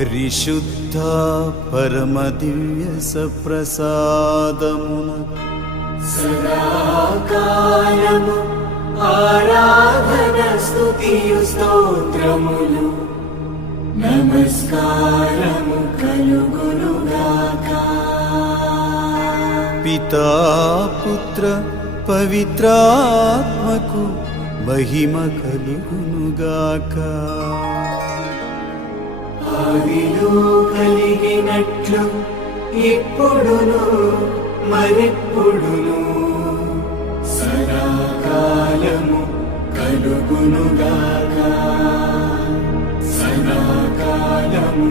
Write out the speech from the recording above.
పరిశుద్ధ పరమదివ్య సప్రసాదమున. సదాకాలము ఆరాధన స్తుతియు స్తోత్రములు. నమస్కారము కలుగునుగాక. పితా పుత్ర పవిత్రాత్మకు మహిమ కలుగునుగాక. ఆదిలో కలిగినట్లు ఇప్పుడును మరెప్పుడును? సదాకాలము కలుగునుగాక. సదాకాలము